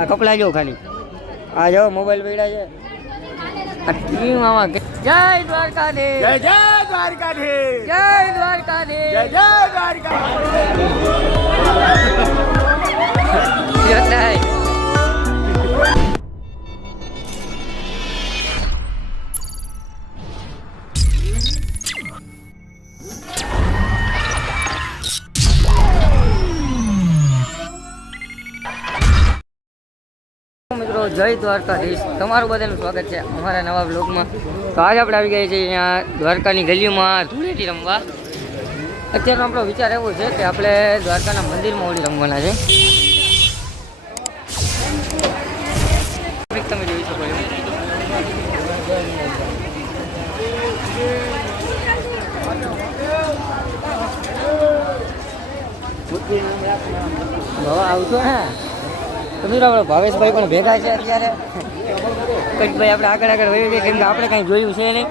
આ કપડા જો ખાલી આ જો મોબાઈલ પડ્યા છે આ ટીવી મામા જય દ્વારકાધીશ જય જય દ્વારકાધીશ જય દ્વારકાધીશ જય જય દ્વારકાધીશ મિત્રો જય દ્વારકાધીશ તમારું બધાનું સ્વાગત છે અમારા નવા બ્લોગમાં. તો આજે આપણે આવી ગયા છીએ અહીંયા દ્વારકાની ગલીમાં ધૂળેટી રમવા. અત્યારનો આપણો વિચાર એવો છે કે આપણે દ્વારકાના મંદિરમાં હોળી રમવાના છે. તમે જોઈ શકો છો બાબા આવતો ને તો મિત્રો આપણે ભાવેશભાઈ પણ ભેગા છે અત્યારે. કચ્છભાઈ આપણે આગળ આગળ વહી ગયા કેમ કે આપણે કાંઈ જોયું છે નહીં.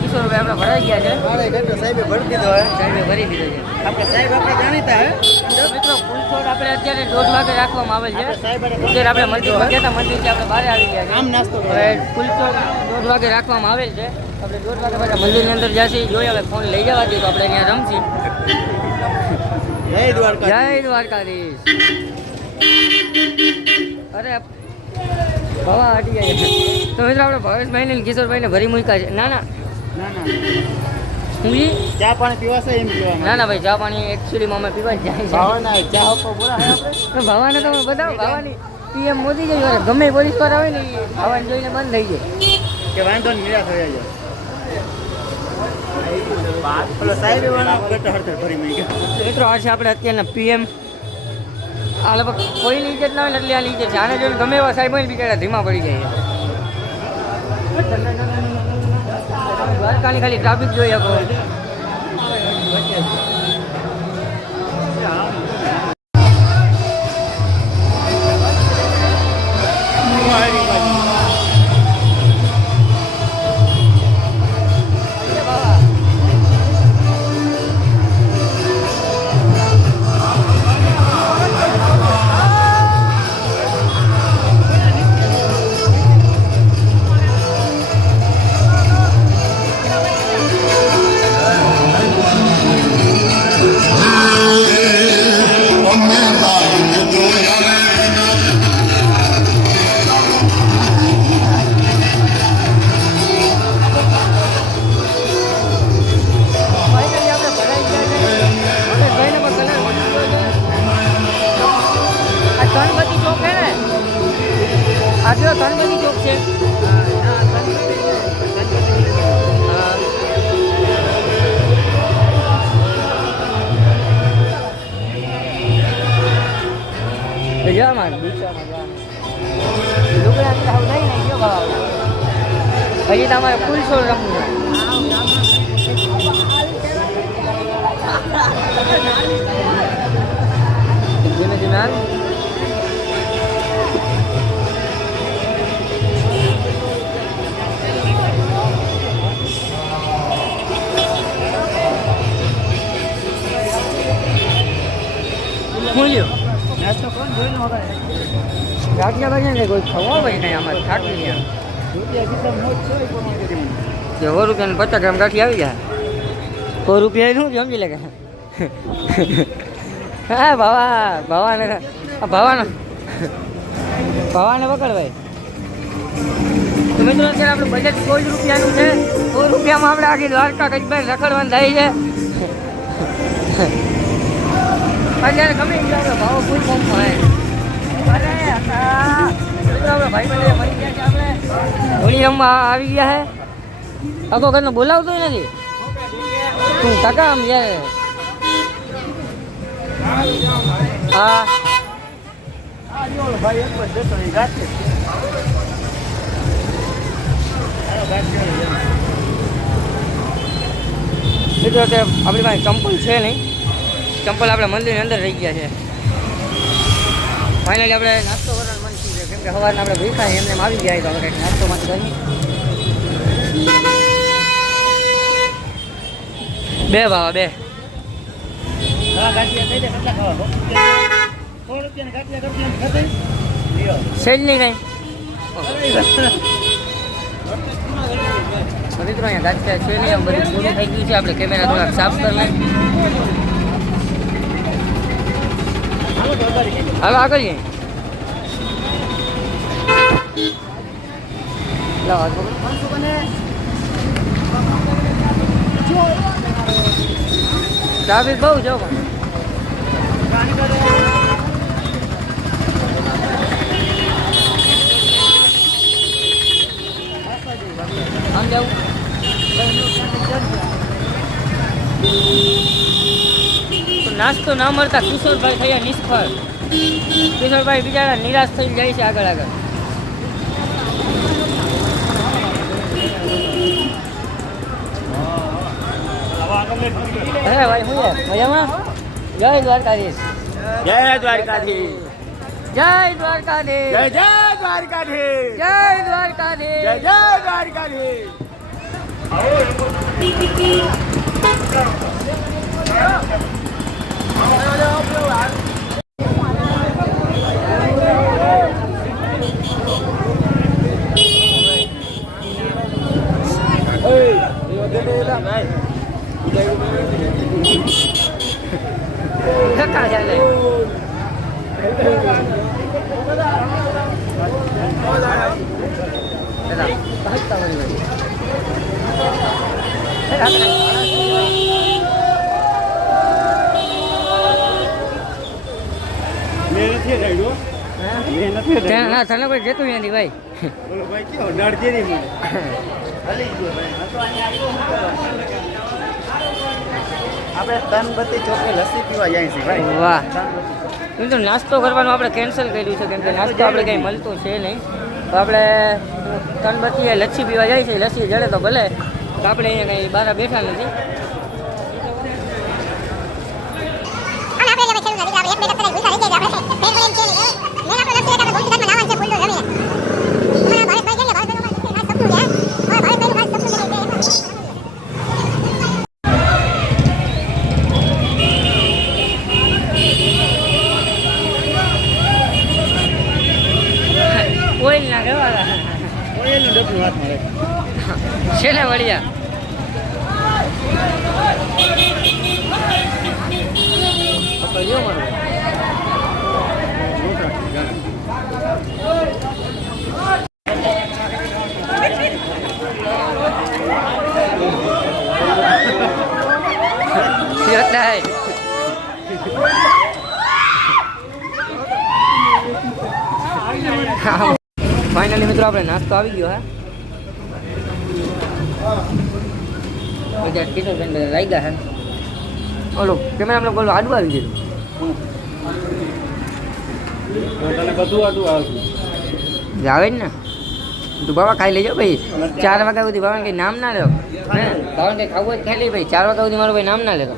કિશોરભાઈ આપણે ભરાઈ ગયા છે. સાહેબે ભરી દીધો હે સાહેબે ભરી દીધો છે. આપણે સાહેબ આપણે જાણીતા હે મિત્રો ફૂલછોડ આપણે અત્યારે 1:30 વાગે રાખવામાં આવે છે. સાહેબ અત્યારે આપણે મંદિરમાં ગયા હતા, મંદિરથી આપણે બહાર આવી ગયા છે. આમ નાસ્તો હવે ફૂલછોડ 1:30 વાગે રાખવામાં આવેલ છે. આપણે 1:30 વાગે પાછા મંદિરની અંદર જશે. જોઈએ હવે ફોન લઈ જવા દઈએ તો આપણે અહીંયા રમશી. જય દ્વારકા જય દ્વારકાધીશ. અરે ભવા હટી જાય તો મિત્રો આપણે ભાવેશભાઈને અને કિશોરભાઈને ભરી મૂક્યા છે. ના ના ના ના હું જી ચા પાણી પીવાશે એમ પીવાનું ના ના ભાઈ ચા પાણી એકચ્યુઅલીમાં અમે પીવા જ જાય છે. ભાવના ચા હપ્પો બોલા હે આપણે ભાવાને તમે બતાવો. ભાવાની પીએમ મોદી જઈ ગમે પોલીસ પર આવે ને એ ભાવાને જોઈને બંધ થઈ જાય કે વાંધો ને નિરાશ થઈ જાય પેલો સાહેબ એવાના ગટ્ટા હડતર ભરી મળી ગયા. મિત્રો આ છે આપણે અત્યારના પીએમ. આ લગભગ કોઈની ઇજ્જત ના હોય ને એટલે આની ઇજ્જત છે. આને જોઈને ગમે એવા સાહેબ હોય ને બિચારા ધીમા પડી જાય. દ્વારકાની ખાલી ટ્રાફિક જોઈ શકો. આજે ધનગતી ચોક છે. હજી તમારે ફૂલ છોડ રમવું. ધીમે ધીમે હાલ. નાસ્તો કોણ જોઈને વગાડે ગાંઠિયા ભાઈ ને કોઈ ખવા ભાઈ નહીં આમાં થાકી ગયા. રૂપિયા કિસ્સા મોજ છે કોણ કરી 100 રૂપિયા 50 ગ્રામ ગાંઠી આવી ગયા. 100 રૂપિયા શું સમજી લે કે હા ભાવાને ભાવાને પકડ ભાઈ. તો મિત્રો અત્યારે આપણું બજેટ 100 રૂપિયાનું છે. 100 રૂપિયામાં આપણે આખી દ્વારકા કચ્છભાઈ રખડવાનું થાય છે. અત્યારે ગમે આપણે ભાવ ફૂલ ફોર્મમાં અરે મિત્રો આપણે ભાઈ બંને મળી ગયા છે. આપણે હોળી રમવા આવી ગયા છે. આખો ઘરનો બોલાવતો નથી તું કાકા આમ યાર. હા ભાઈ એક જ જતો એ ગાંઠે મિત્રો કે આપણી પાસે ચંપલ છે નહીં. ચંપલ આપણે મંદિરની અંદર રહી ગયા છે. ફાઇનલી આપણે નાસ્તો કરવાનું મન થયું છે કેમ કે સવારના આપણે ભૂખા એમને આવી ગયા તો આપણે કંઈક નાસ્તો માટે કરી બે ભાવ બે હા ગાંઠિયા થઈ જાય કેટલા ખાવા 100 રૂપિયાની ગાંઠિયા કરતી ખાતે લ્યો સેલ નહીં કઈ મિત્રો અહીંયા ગાંઠિયા છે નહીં બધું પૂરું થઈ ગયું છે આપણે કેમેરા થોડાક સાફ કરી લઈએ હાલો આગળ જઈએ લાવો હાથ પકડો. ટ્રાફિક બહુ છે પણ આમ જાઉં તો નાસ્તો ના મળતા કિશોરભાઈ થયા નિષ્ફળ. કિશોરભાઈ બિચારા નિરાશ થઈ જાય છે આગળ આગળ. હે ભાઈ શું છે મજામાં? જય દ્વારકાધીશ. જય દ્વારકાધીશ. જય દ્વારકાધીશ. જય જય દ્વારકાધીશ. જય દ્વારકાધીશ. જય જય દ્વારકાધીશ. ધક્કા ચાલે. મેં નથી રાડ્યો. મેં નથી રાડ્યો. ના તને કોઈ જતું નથી ભાઈ. બોલો ભાઈ કેવો નડજે નહીં મને. હલી ગયો ભાઈ. આપણે તનબત્તી ચોકે લસ્સી પીવા જાય છે ભાઈ. વાહ. એમ તો નાસ્તો કરવાનું આપણે કેન્સલ કર્યું છે કેમ કે નાસ્તો આપણે કંઈ મળતું છે નહીં. તો આપણે તનબત્તીએ લસ્સી પીવા જાય છે. લસ્સી જડે તો ભલે, તો આપણે અહીંયા કંઈ બહાર બેઠા નથી. ઓઇલ ના ગવાલા ઓઇલનું ડબ્બું હાથમાં રાખ. છે ને વળિયા. પકડ્યો મારો. ફાઇનલી મિત્રો આપણે નાસ્તો આવી ગયો. હા કિશોરબેન લાગ્યા હે ઓલો કેમેરા આપણે બોલો આડું આવી ગયું. તને બધું આડું આવતું આવે જ ને તું બાબા ખાઈ લેજો ભાઈ. 4 વાગ્યા સુધી બાબાને કંઈ નામ ના લો. હે બાબાને કંઈ ખાવું જ ખાઈ લે ભાઈ. 4 વાગ્યા સુધી મારો ભાઈ નામ ના લેતો.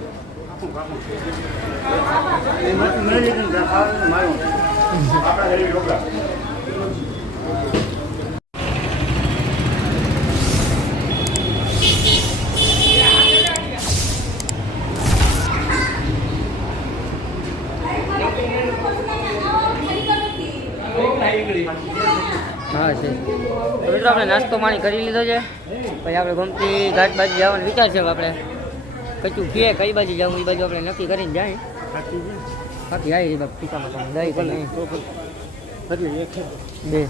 હા છે તો મિત્રો આપણે નાસ્તો પાણી કરી લીધો છે. પછી આપણે ગમતી ઘાટ બાજુ જવાનો વિચાર છે. આપણે કચું કે કઈ બાજુ જવું એ બાજુ આપણે નક્કી કરીને જાય. બાકી આવી પીસામાં દહીં બે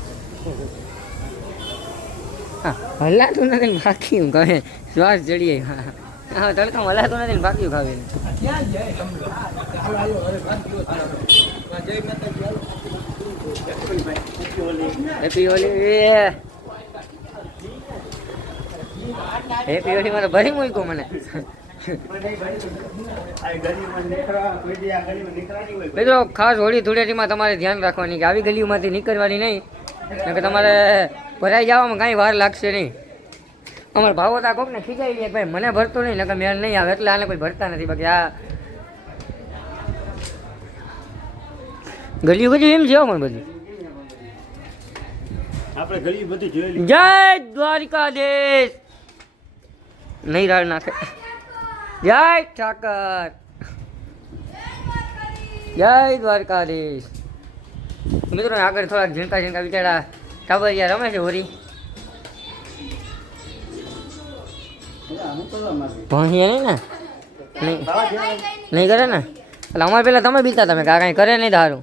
હા હલાતું નથી ને બાકી હું કહે શ્વાસ ચડીએ. હા તડકામાં હલાતું નથી ને બાકી ખાવે. હેપી હોલી. હેપી હોલી મારે ભરી મૂક્યું મને. મિત્રો ખાસ હોળી ધૂળેટીમાં તમારે ધ્યાન રાખવાની કે આવી ગલીઓમાંથી નીકળવાની નહીં, કે તમારે ભરાઈ જવામાં કાંઈ વાર લાગશે નહીં. અમારા ભાવો તો કોક ને ખીચાઈ લે ભાઈ મને ભરતો નહીં નકર મેળ નહીં આવે એટલે આને કોઈ ભરતા નથી. બાકી આ ગલીઓ બધી એમ છે પણ બધી. આપણે ગલી બધી જોયેલી. જય દ્વારકાધીશ. નહીં રાડ નાખે જય ઠાકર, જય દ્વારકાધીશ. મિત્રો આગળ થોડાક ઝીણકા ઝીણકા બિચારા ટાબરિયા રમે છે હોરી. ભણીએ નહીં ને, નહીં કરે ને. એટલે અમારે પેલા તમે બીતા તમે કાંઈ કરે નહીં તારું.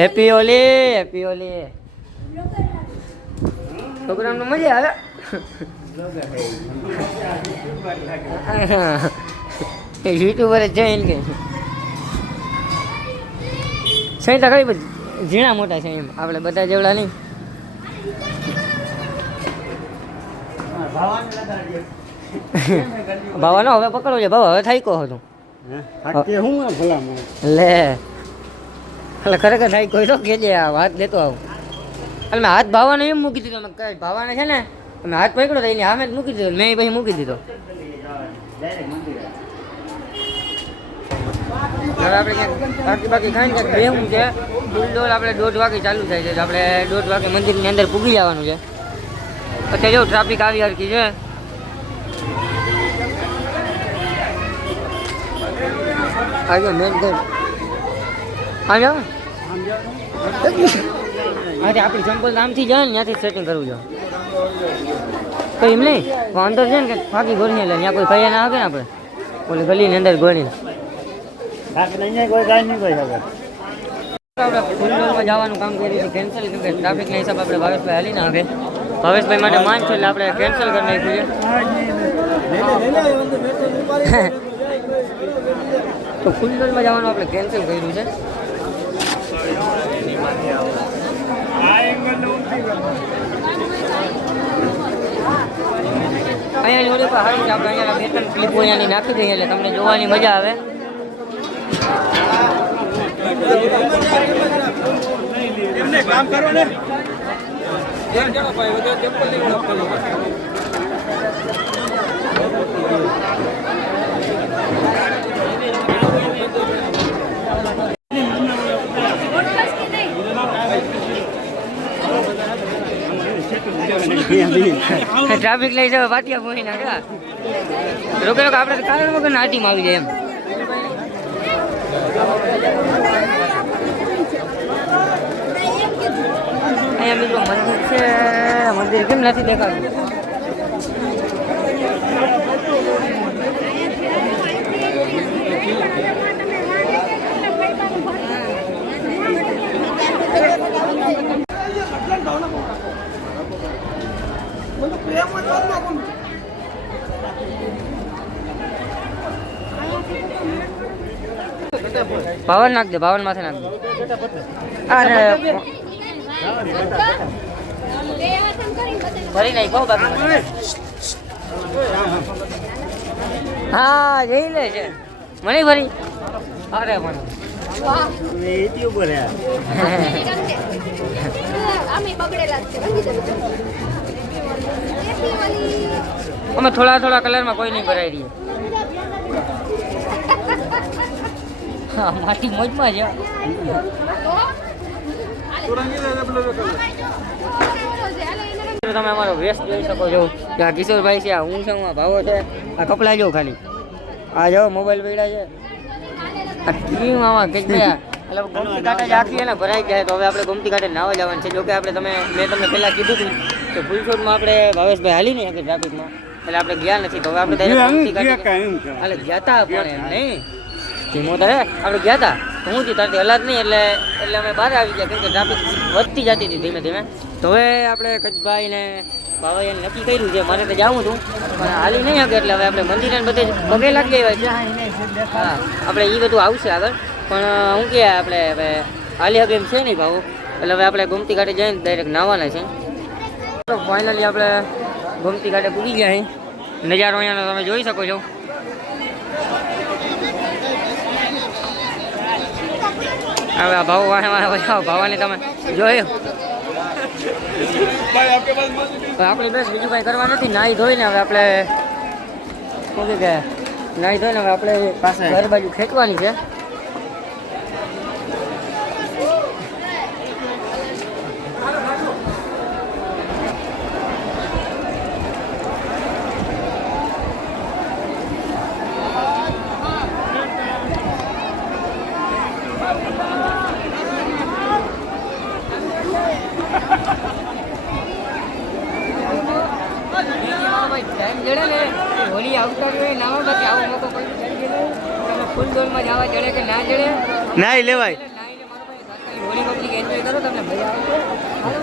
હેપી ઓલી, હેપી ઓલી. છોકરાઓને મજા આવે. યુટ્યુબર જ જઈને કે સહિતા કઈ બધી ઝીણા મોટા છે એમ, આપણે બધા જેવડા નહીં. ભાવાનો હવે પકડો છે ભાવ, હવે થાય કહો તું લે. એટલે ખરેખર થાય કોઈ તો કેજે આ હાથ લેતો આવું. એટલે મેં હાથ ભાવાનો એમ મૂકી દીધો, ભાવાને છે ને મેં હાથ પકડો તો એની સામે જ મૂકી દીધો, મેં પછી મૂકી દીધો. હવે આપણે ક્યાંક બાકી ખાઈને ક્યાંક બેહવું છે. ડોલ આપણે 1:30 વાગે ચાલુ થાય છે, આપણે 1:30 વાગે મંદિરની અંદર પૂગી જવાનું છે. અત્યારે જો ટ્રાફિક આવી હરકી છે. આજે મેન ગેટ આજે આપણી ચંપલ આમથી જાય ને ત્યાંથી સેટિંગ કરવું જોઈએ. તો એમ નહીં અંદર છે ને કે ફાંકી ગોળીને એટલે ત્યાં કોઈ કયા ના આવે ને આપણે ઓલી ગલીની અંદર ગોળીને આપણે ફૂલડોલમાં જવાનું કામ કરી દીધું કેન્સલ, કેમ કે ટ્રાફિકના હિસાબે આપણે ભાવેશભાઈ હાલી ના આવે. ભાવેશભાઈ માટે માન છે એટલે આપણે કેન્સલ કરી નાખ્યું છે. તો ફૂલડોલમાં જવાનું આપણે કેન્સલ કર્યું છે. અહીંયાની ઓલી પર હારી આપણે અહીંયા 2-3 ક્લિપો અહીંયાની નાખી દઈએ એટલે તમને જોવાની મજા આવે. કામ કરો ને ટ્રાફિક લઈ જાવ પાટિયા પહોંચી નાખે રોકે રોકે આપણે કારણ વગર નાટીમાં આવી જાય એમ. અહીંયા મિત્રો મંદિર છે, મંદિર કેમ નથી દેખાતું? ભાવન નાખ દે, ભાવન માથે નાખ દે. અરે ભરી નાખો બાકી. હા જઈ લે છે મને ભરી. અરે મને અમે થોડા થોડા કલરમાં કોઈ નહીં ભરાઈ રહીએ. હા માટી મોજમાં છે. તમે અમારો વેસ્ટ જોઈ શકો છો કે આ કિશોરભાઈ છે, આ હું છું, આ ભાવો છે. આ કપડા જો ખાલી આ જો મોબાઈલ પડ્યા છે. આ ટીમ આમાં કંઈક ગયા એટલે ગોમતી ઘાટે જ આખી એને ભરાઈ જાય. તો હવે આપણે ગોમતી ઘાટે નાવા જવાનું છે. જોકે આપણે મેં તમને પહેલાં કીધું હતું કે ફૂલછોડમાં આપણે ભાવેશભાઈ હાલી નહીં કે ટ્રાફિકમાં એટલે આપણે ગયા નથી. તો હવે આપણે ગોમતી ઘાટે એટલે ગયા હતા પણ એમ નહીં ધીમો તારે આપણે ગયા હતા તો હું થયું તારથી હલાદ નહીં એટલે અમે બહાર આવી ગયા કેમ કે ટ્રાફિક વધતી જતી હતી ધીમે ધીમે. તો હવે આપણે કચ્છભાઈ ને ભાવાએ નક્કી કર્યું છે મારે તો જવું હતું પણ હાલી નહીં શકે એટલે હવે આપણે મંદિરે બધે પગે લાગી આવ્યા છે. હા આપણે એ બધું આવશે આગળ પણ હું કે આપણે હવે હાલી હગે એમ છે નહીં ભાવ એટલે હવે આપણે ગોમતી ઘાટે જઈને ડાયરેક્ટ નાવાના છે. તો ફાઇનલી આપણે ગોમતી ઘાટે પૂરી ગયા અહીં. નજારો અહીંયાનો તમે જોઈ શકો છો. હવે આ ભાવ ભાવાની તમે જોયું આપણે બસ બીજું કાંઈ કરવા નથી. નાહી ધોઈને હવે આપણે શું કે નાહી ધોઈને હવે આપણે ઘર બાજુ ખેંચવાની છે. જડે ને એ હોળી આવતા જ હોય ના હોય બાકી આવો મોકો કોઈ જડી ગયેલો તમે ફૂલ ડોલમાં જવા જડે કે ના જડે નાઈ લેવાય. નાઈને મારો ભાઈ તાત્કાલિક હોળી પબ્લિક એન્જોય કરો તમને મજા આવશે હાલો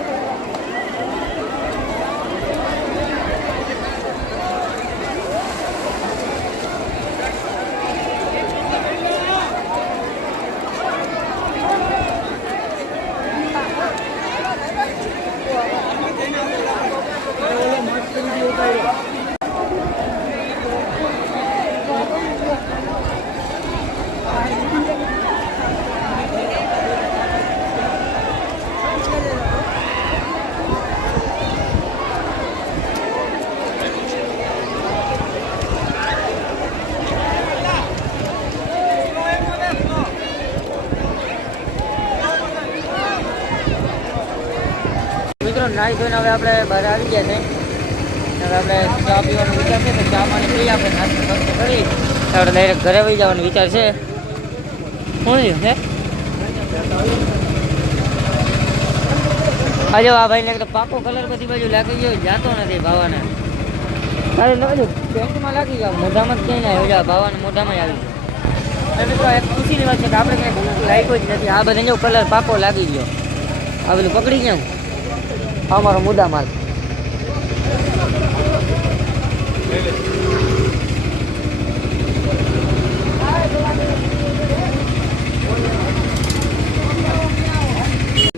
મિત્રો નાઈ ધોઈને હવે આપણે બહાર આવી ગયા છે હવે આપણે ચા પીવાનો વિચાર છે તો ચા પાણી પી આપણે નાસ્તો બાસ્તો કરી આપણે ડાયરેક્ટ ઘરે વહી જવાનો વિચાર છે શું થયું હે આજે આ ભાઈને એકદમ પાકો કલર બધી બાજુ લાગી ગયો જાતો નથી ભાવાને તારે ન બધું પેન્ટમાં લાગી ગયો મોઢામાં જ ક્યાંય ના આવ્યો જા ભાવાને મોઢામાં જ આવી ગયો અને મિત્રો એક ખુશીની વાત છે કે આપણે ક્યાંય લાગ્યો જ નથી આ બધા જો કલર પાકો લાગી ગયો આ બધું પકડી ગયા અમારો મુદ્દા માલ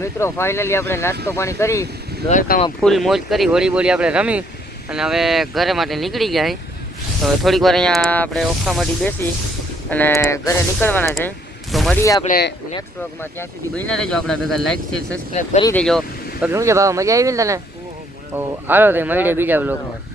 મિત્રો ફાઇનલી આપણે નાસ્તો પાણી કરી દ્વારકામાં ફૂલ મોજ કરી હોળી બોળી આપણે રમી અને હવે ઘરે માટે નીકળી ગયા છે તો થોડીક વાર અહીંયા આપણે ઓખામાંથી બેસી અને ઘરે નીકળવાના છે તો મળીએ આપણે નેક્સ્ટ વ્લોગમાં ત્યાં સુધી બન્યા રહેજો આપણા ભેગા લાઈક શેર સબસ્ક્રાઈબ કરી દેજો તો શું છે ભાવ મજા આવી ને તને ઓ હાલો તો મળીએ બીજા વ્લોગમાં